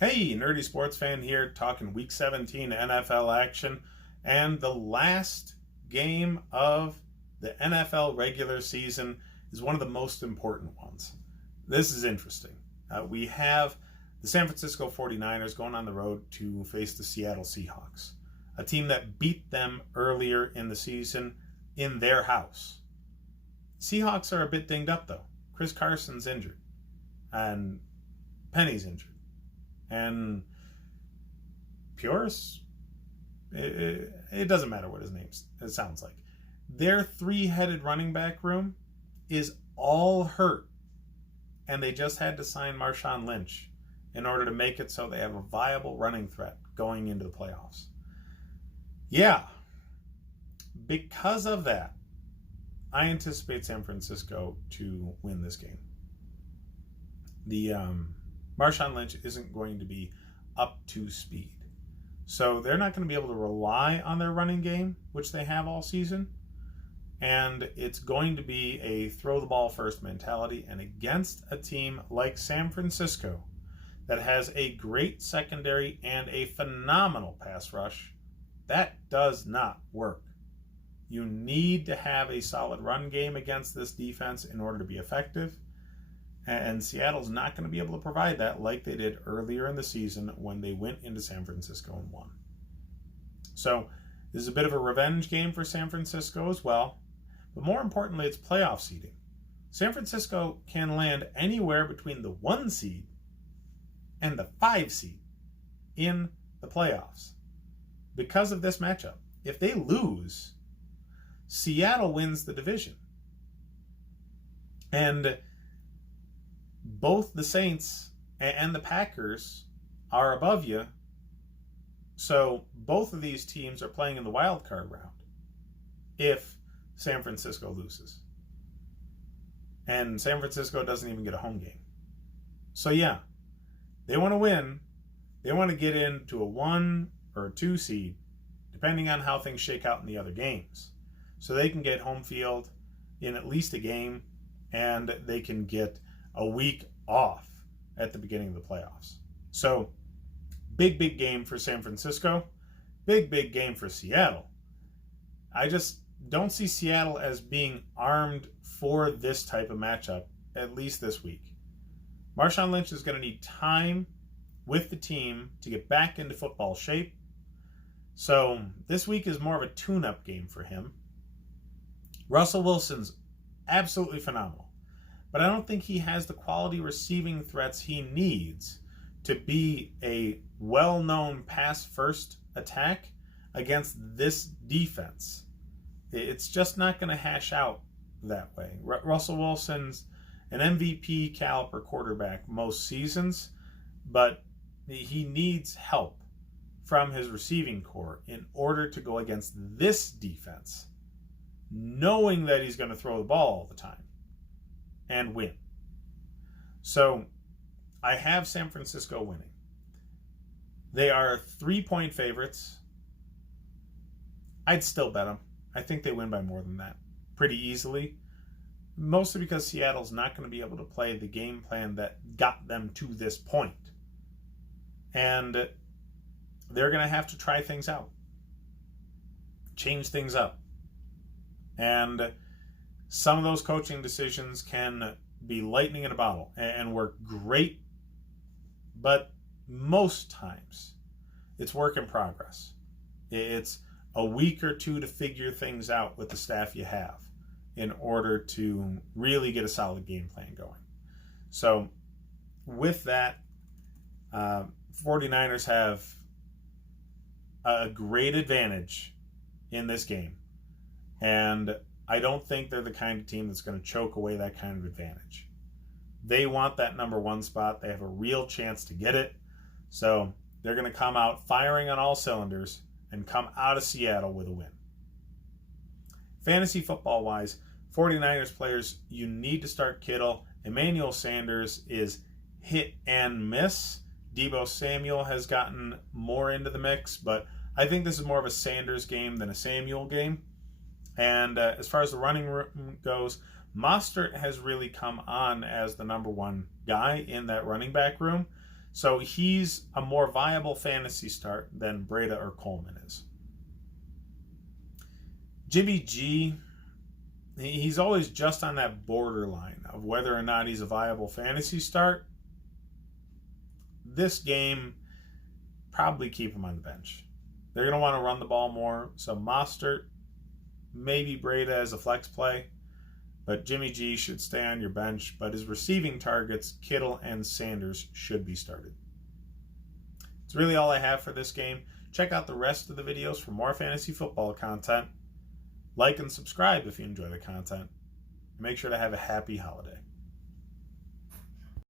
Hey, nerdy sports fan here, talking Week 17 NFL action and the last game of the NFL regular season is one of the most important ones. This is interesting. We have the San Francisco 49ers going on the road to face the Seattle Seahawks, a team that beat them earlier in the season in their house. Seahawks are a bit dinged up though. Chris Carson's injured and Penny's injured. And Puris, it doesn't matter what his name sounds like. Their three-headed running back room is all hurt. And they just had to sign Marshawn Lynch in order to make it so they have a viable running threat going into the playoffs. Yeah, because of that, I anticipate San Francisco to win this game. The Marshawn Lynch isn't going to be up to speed. So they're not going to be able to rely on their running game, which they have all season. And it's going to be a throw the ball first mentality. And against a team like San Francisco that has a great secondary and a phenomenal pass rush, that does not work. You need to have a solid run game against this defense in order to be effective. And Seattle's not going to be able to provide that like they did earlier in the season when they went into San Francisco and won. So this is a bit of a revenge game for San Francisco as well. But more importantly, it's playoff seeding. San Francisco can land anywhere between the 1 seed and the 5 seed in the playoffs because of this matchup. If they lose, Seattle wins the division. And both the Saints and the Packers are above you. So both of these teams are playing in the wild card round if San Francisco loses. And San Francisco doesn't even get a home game. So yeah, they want to win. They want to get into a 1 or a 2 seed, depending on how things shake out in the other games. So they can get home field in at least a game, and they can get a week off at the beginning of the playoffs. So, big game for San Francisco. Big game for Seattle. I just don't see Seattle as being armed for this type of matchup, at least this week. Marshawn Lynch is going to need time with the team to get back into football shape. So, this week is more of a tune-up game for him. Russell Wilson's absolutely phenomenal. But I don't think he has the quality receiving threats he needs to be a well-known pass-first attack against this defense. It's just not going to hash out that way. Russell Wilson's an MVP caliber quarterback most seasons, but he needs help from his receiving core in order to go against this defense, knowing that he's going to throw the ball all the time and win. So I have San Francisco winning. They are 3-point favorites. I'd still bet them. I think they win by more than that pretty easily. Mostly because Seattle's not going to be able to play the game plan that got them to this point. And they're going to have to try things out. Change things up. And some of those coaching decisions can be lightning in a bottle and work great, but most times it's work in progress. It's a week or two to figure things out with the staff you have in order to really get a solid game plan going. So with that, 49ers have a great advantage in this game. And I don't think they're the kind of team that's going to choke away that kind of advantage. They want that number 1 spot. They have a real chance to get it. So they're going to come out firing on all cylinders and come out of Seattle with a win. Fantasy football-wise, 49ers players, you need to start Kittle. Emmanuel Sanders is hit and miss. Deebo Samuel has gotten more into the mix, but I think this is more of a Sanders game than a Samuel game. And as far as the running room goes, Mostert has really come on as the number 1 guy in that running back room. So he's a more viable fantasy start than Breda or Coleman is. Jimmy G, he's always just on that borderline of whether or not he's a viable fantasy start. This game, probably keep him on the bench. They're going to want to run the ball more. So Mostert, maybe Breda as a flex play. But Jimmy G should stay on your bench. But his receiving targets, Kittle and Sanders, should be started. It's really all I have for this game. Check out the rest of the videos for more fantasy football content. Like and subscribe if you enjoy the content. And make sure to have a happy holiday.